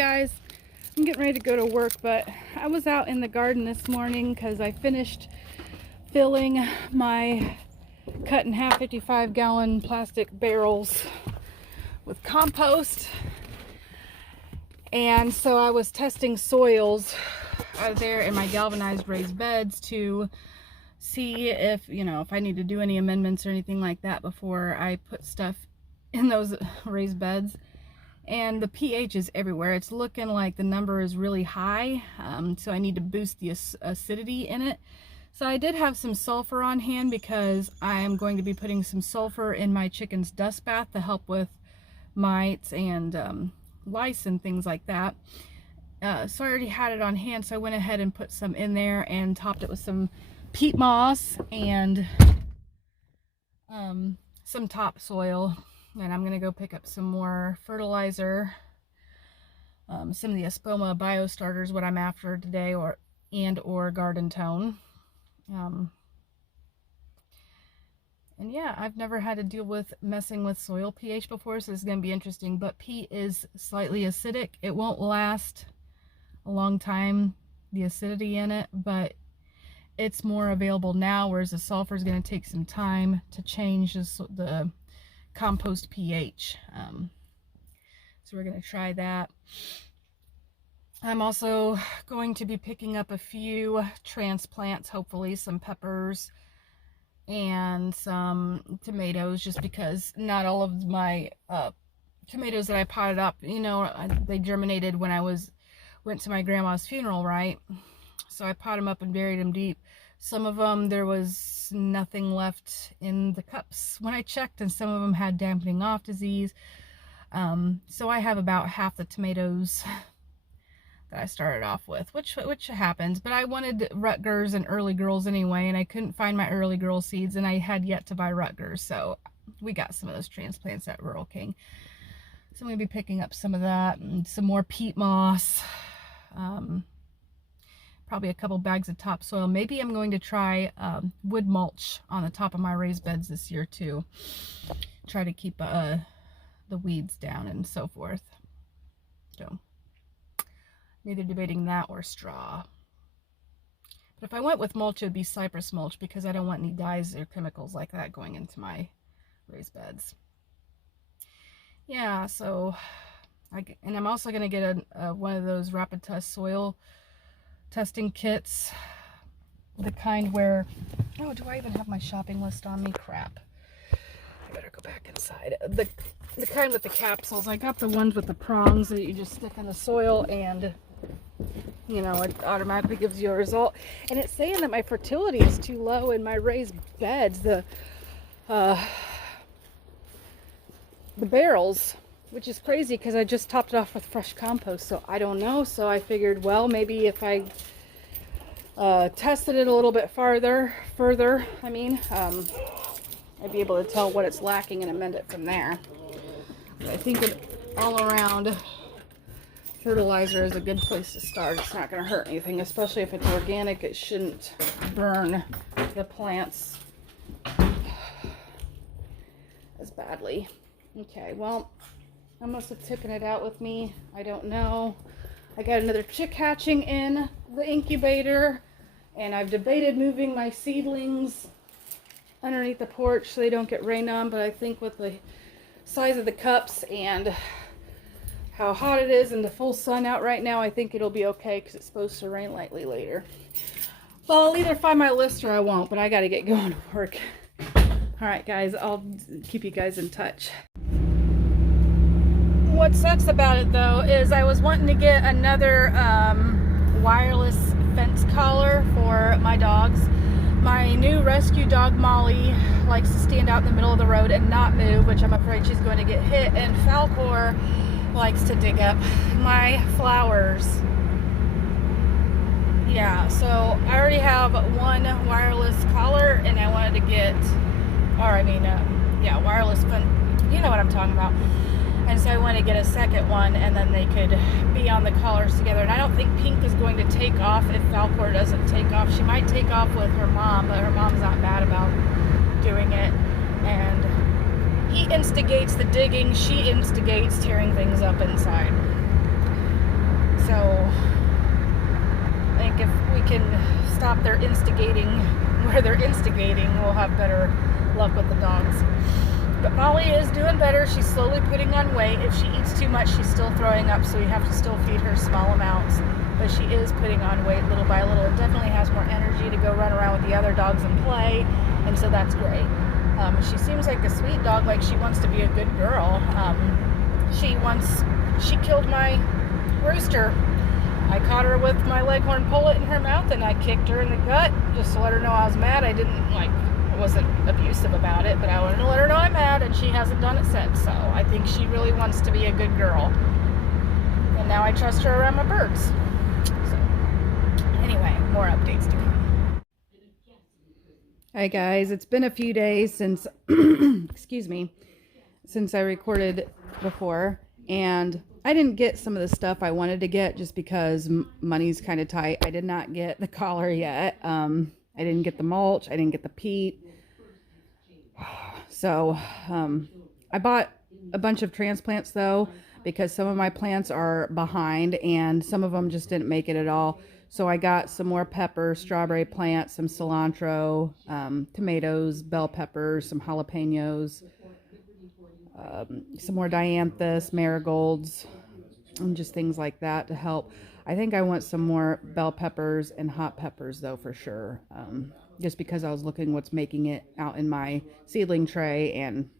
guys, I'm getting ready to go to work, but I was out in the garden this morning because I finished filling my cut in half 55-gallon plastic barrels with compost. And so I was testing soils out there in my galvanized raised beds to see if, if I need to do any amendments or anything like that before I put stuff in those raised beds. And the pH is everywhere. It's looking like the number is really high, so I need to boost the acidity in it. So I did have some sulfur on hand because I am going to be putting some sulfur in my chicken's dust bath to help with mites and lice and things like that. So I already had it on hand, so I went ahead and put some in there and topped it with some peat moss and some topsoil. And I'm going to go pick up some more fertilizer, some of the Espoma Biostarters, what I'm after today, or Garden Tone. And yeah, I've never had to deal with messing with soil pH before, so this is going to be interesting. But peat is slightly acidic. It won't last a long time, the acidity in it, but it's more available now, whereas the sulfur is going to take some time to change the compost pH. So we're going to try that. I'm also going to be picking up a few transplants, hopefully some peppers and some tomatoes, just because not all of my tomatoes that I potted up, they germinated when I went to my grandma's funeral, right? So I potted them up and buried them deep. Some of them, there was nothing left in the cups when I checked, and some of them had dampening off disease. So I have about half the tomatoes that I started off with, which happens. But I wanted Rutgers and early girls anyway, and I couldn't find my early girl seeds, and I had yet to buy Rutgers. So we got some of those transplants at Rural King. So I'm going to be picking up some of that and some more peat moss. Probably a couple bags of topsoil. Maybe I'm going to try wood mulch on the top of my raised beds this year too. Try to keep the weeds down and so forth. So, neither debating that or straw. But if I went with mulch, it would be cypress mulch because I don't want any dyes or chemicals like that going into my raised beds. Yeah, so, and I'm also going to get one of those rapid test soil testing kits, the kind where, oh, do I even have my shopping list on me? Crap, I better go back inside. The kind with the capsules. I got the ones with the prongs that you just stick in the soil and it automatically gives you a result. And it's saying that my fertility is too low in my raised beds, the barrels, which is crazy because I just topped it off with fresh compost, so I don't know. So I figured, well, maybe if I tested it a little bit further, I'd be able to tell what it's lacking and amend it from there. But I think an all-around fertilizer is a good place to start. It's not going to hurt anything, especially if it's organic. It shouldn't burn the plants as badly. Okay, well, I must have taken it out with me. I don't know. I got another chick hatching in the incubator, and I've debated moving my seedlings underneath the porch so they don't get rained on, but I think with the size of the cups and how hot it is and the full sun out right now, I think it'll be okay because it's supposed to rain lightly later. Well, I'll either find my list or I won't, but I got to get going to work. Alright guys, I'll keep you guys in touch. What sucks about it though is I was wanting to get another wireless fence collar for my dogs. My new rescue dog Molly likes to stand out in the middle of the road and not move, which I'm afraid she's going to get hit, and Falcor likes to dig up my flowers. Yeah, so I already have one wireless collar, and I wanted to get, wireless fence, you know what I'm talking about. And so I want to get a second one, and then they could be on the collars together. And I don't think Pink is going to take off if Falcor doesn't take off. She might take off with her mom, but her mom's not bad about doing it. And he instigates the digging, she instigates tearing things up inside. So I think if we can stop their instigating where they're instigating, we'll have better luck with the dogs. But Molly is doing better. She's slowly putting on weight. If she eats too much, she's still throwing up, so we have to still feed her small amounts. But she is putting on weight little by little. It definitely has more energy to go run around with the other dogs and play, and so that's great. She seems like a sweet dog, like she wants to be a good girl. She killed my rooster. I caught her with my leghorn pullet in her mouth, and I kicked her in the gut just to let her know I was mad. I wasn't abusive about it, but I wanted to let her know I'm mad, and she hasn't done it since. So I think she really wants to be a good girl, and now I trust her around my birds. So anyway, more updates to come. Hi guys, it's been a few days since excuse me, since I recorded before, and I didn't get some of the stuff I wanted to get just because money's kind of tight. I did not get the collar yet. I didn't get the mulch. I didn't get the peat. So I bought a bunch of transplants though, because some of my plants are behind and some of them just didn't make it at all. So I got some more peppers, strawberry plants, some cilantro, tomatoes, bell peppers, some jalapeños, some more dianthus, marigolds, and just things like that to help. I think I want some more bell peppers and hot peppers though, for sure. Just because I was looking what's making it out in my seedling tray, and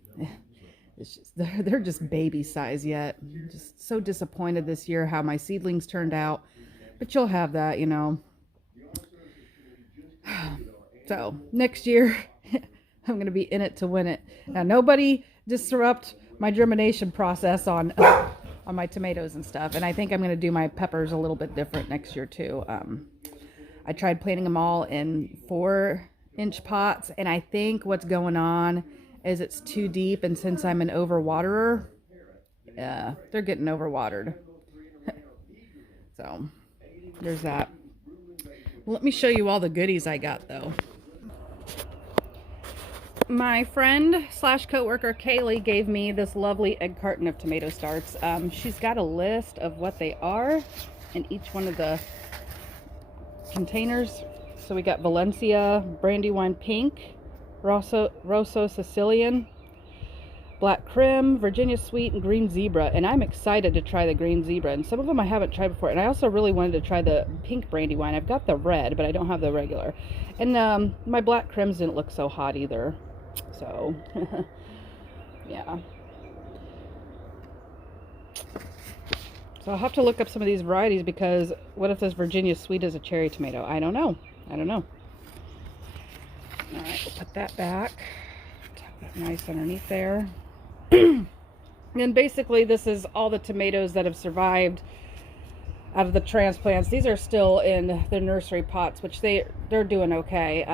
it's just, they're just baby size yet. I'm just so disappointed this year how my seedlings turned out, but you'll have that, you know. So next year I'm going to be in it to win it. Now nobody disrupt my germination process on my tomatoes and stuff, and I think I'm going to do my peppers a little bit different next year too. I tried planting them all in 4-inch pots, and I think what's going on is it's too deep, and since I'm an overwaterer, they're getting overwatered. So there's that. Let me show you all the goodies I got though. My friend slash coworker Kaylee gave me this lovely egg carton of tomato starts. She's got a list of what they are in each one of the containers. So we got Valencia, Brandywine Pink, Rosso Sicilian, Black Crim, Virginia Sweet, and Green Zebra. And I'm excited to try the Green Zebra. And some of them I haven't tried before. And I also really wanted to try the pink Brandywine. I've got the red, but I don't have the regular. And my Black Crims didn't look so hot either. So, yeah. So I'll have to look up some of these varieties, because what if this Virginia Sweet is a cherry tomato? I don't know. I don't know. All right, we'll put that back. Tap that nice underneath there. And basically this is all the tomatoes that have survived out of the transplants. These are still in the nursery pots, which they're doing okay.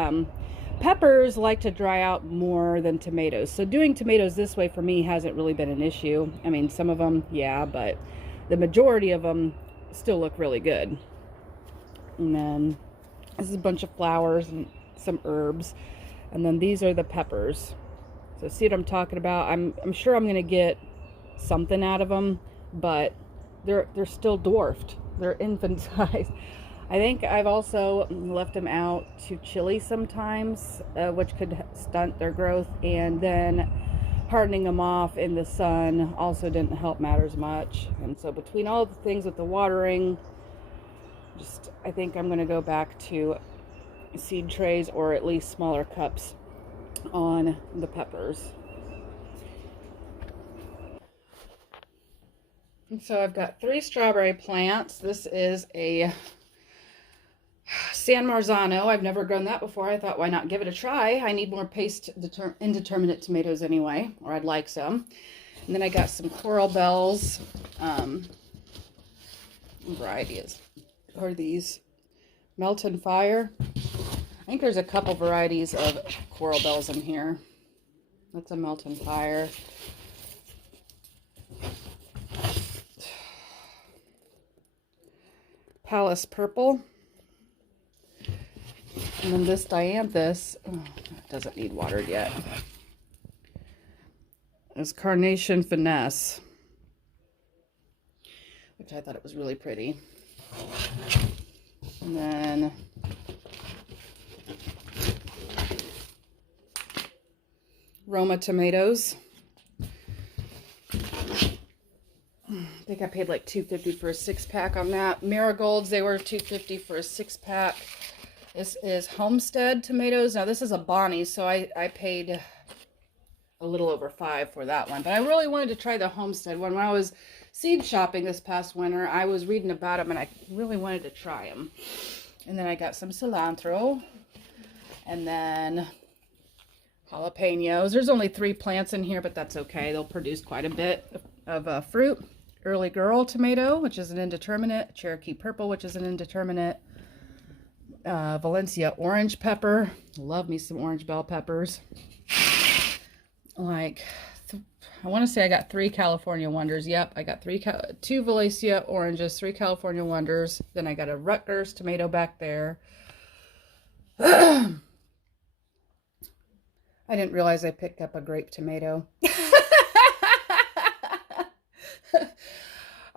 Peppers like to dry out more than tomatoes. So doing tomatoes this way for me hasn't really been an issue. I mean, some of them, yeah, but the majority of them still look really good. And then this is a bunch of flowers and some herbs. And then these are the peppers. So see what I'm talking about? I'm sure I'm gonna get something out of them, but they're still dwarfed. They're infant size. I think I've also left them out to chili sometimes, which could stunt their growth, and then hardening them off in the sun also didn't help matters much. And so between all the things with the watering, I think I'm going to go back to seed trays, or at least smaller cups on the peppers. And so I've got 3 strawberry plants. This is a San Marzano. I've never grown that before. I thought, why not give it a try? I need more paste indeterminate tomatoes anyway, or I'd like some. And then I got some coral bells. Variety are these Melt and Fire. I think there's a couple varieties of coral bells in here. That's a Melt and Fire. Palace Purple. And then this dianthus, it doesn't need watered yet. It's Carnation Finesse, which I thought it was really pretty. And then Roma tomatoes. I think I paid like $2.50 for a 6-pack on that. Marigolds, they were $2.50 for a 6-pack. This is Homestead tomatoes. Now this is a Bonnie, so I paid a little over $5 for that one. But I really wanted to try the Homestead one. When I was seed shopping this past winter, I was reading about them and I really wanted to try them. And then I got some cilantro. And then jalapeños. There's only 3 plants in here, but that's okay. They'll produce quite a bit of fruit. Early Girl tomato, which is an indeterminate. Cherokee Purple, which is an indeterminate. Valencia Orange pepper. Love me some orange bell peppers. Like, I want to say I got 3 California Wonders. Yep, I got 2 Valencia Oranges, 3 California Wonders. Then I got a Rutgers tomato back there. I didn't realize I picked up a grape tomato.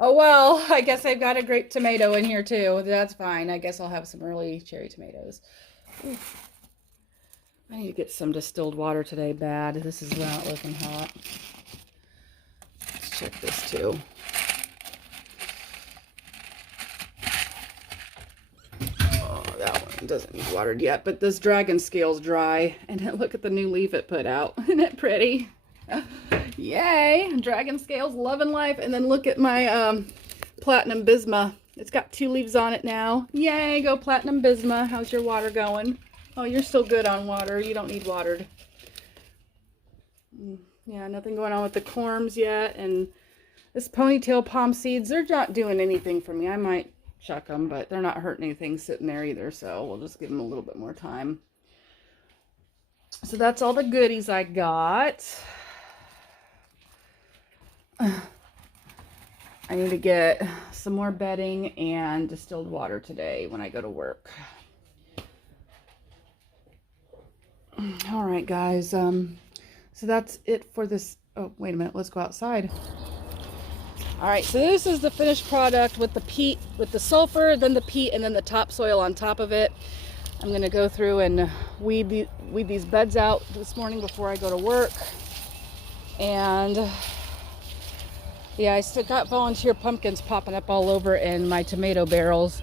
Oh, well, I guess I've got a grape tomato in here too. That's fine. I guess I'll have some early cherry tomatoes. Ooh. I need to get some distilled water today bad. This is not looking hot. Let's check this too. Oh, that one doesn't need watered yet, but this dragon scale's dry. And look at the new leaf it put out. Isn't it pretty? Yay! Dragon scales, loving life. And then look at my platinum bisma. It's got 2 leaves on it now. Yay! Go platinum bisma. How's your water going? Oh, you're still good on water. You don't need watered. Yeah, nothing going on with the corms yet. And this ponytail palm seeds, they're not doing anything for me. I might chuck them, but they're not hurting anything sitting there either. So we'll just give them a little bit more time. So that's all the goodies I got. I need to get some more bedding and distilled water today when I go to work. All right, guys. So that's it for this. Oh, wait a minute. Let's go outside. All right. So this is the finished product with the peat, with the sulfur, then the peat, and then the topsoil on top of it. I'm going to go through and weed these beds out this morning before I go to work. And yeah, I still got volunteer pumpkins popping up all over in my tomato barrels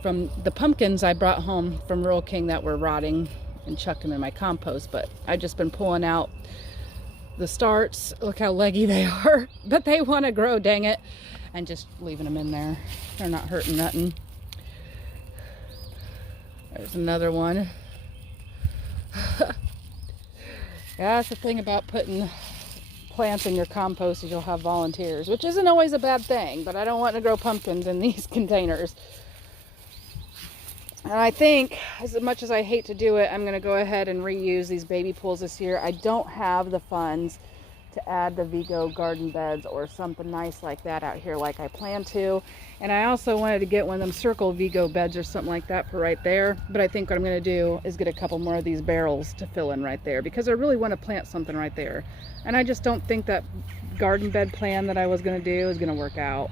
from the pumpkins I brought home from Rural King that were rotting, and chucked them in my compost. But I've just been pulling out the starts. Look how leggy they are, but they want to grow, dang it, and just leaving them in there. They're not hurting nothing. There's another one. Yeah, that's the thing about putting plants in your compost, is you'll have volunteers, which isn't always a bad thing, but I don't want to grow pumpkins in these containers. And I think, as much as I hate to do it, I'm going to go ahead and reuse these baby pools this year. I don't have the funds to add the Vigo garden beds or something nice like that out here like I plan to. And I also wanted to get one of them circle Vigo beds or something like that for right there. But I think what I'm going to do is get a couple more of these barrels to fill in right there, because I really want to plant something right there. And I just don't think that garden bed plan that I was going to do is going to work out.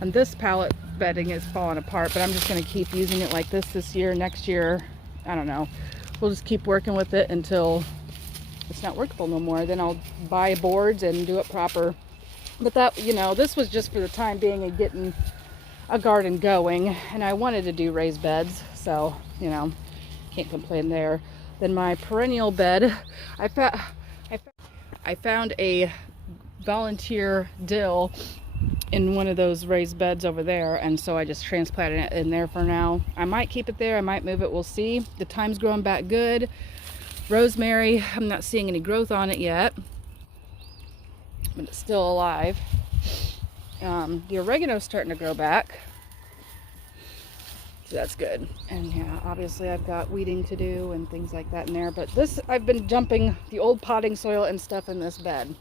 And this pallet bedding is falling apart, but I'm just going to keep using it like this year. Next year, I don't know. We'll just keep working with it until it's not workable no more. Then I'll buy boards and do it proper. But that, you know, this was just for the time being and getting a garden going. And I wanted to do raised beds, so, you know, can't complain there. Then my perennial bed, I found a volunteer dill in one of those raised beds over there, and so I just transplanted it in there for now. I might keep it there, I might move it, we'll see. The thyme's growing back good. Rosemary, I'm not seeing any growth on it yet, but it's still alive. The oregano's starting to grow back, so that's good. And yeah, obviously I've got weeding to do and things like that in there, but this, I've been dumping the old potting soil and stuff in this bed.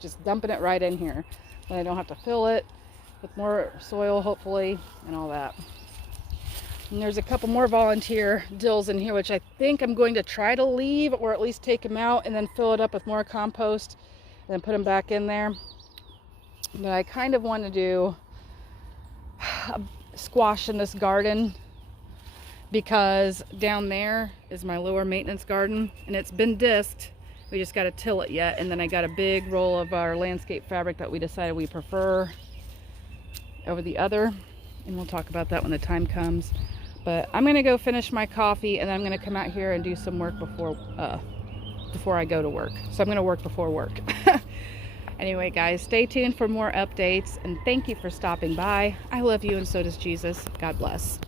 Just dumping it right in here. Then I don't have to fill it with more soil, hopefully, and all that. And there's a couple more volunteer dills in here, which I think I'm going to try to leave, or at least take them out and then fill it up with more compost and then put them back in there. But I kind of want to do squash in this garden because down there is my lower maintenance garden and it's been disked. We just got to till it yet. And then I got a big roll of our landscape fabric that we decided we prefer over the other, and we'll talk about that when the time comes. But I'm gonna go finish my coffee and I'm gonna come out here and do some work before I go to work. So I'm gonna work before work. Anyway, guys, stay tuned for more updates, and thank you for stopping by. I love you, and so does Jesus. God bless.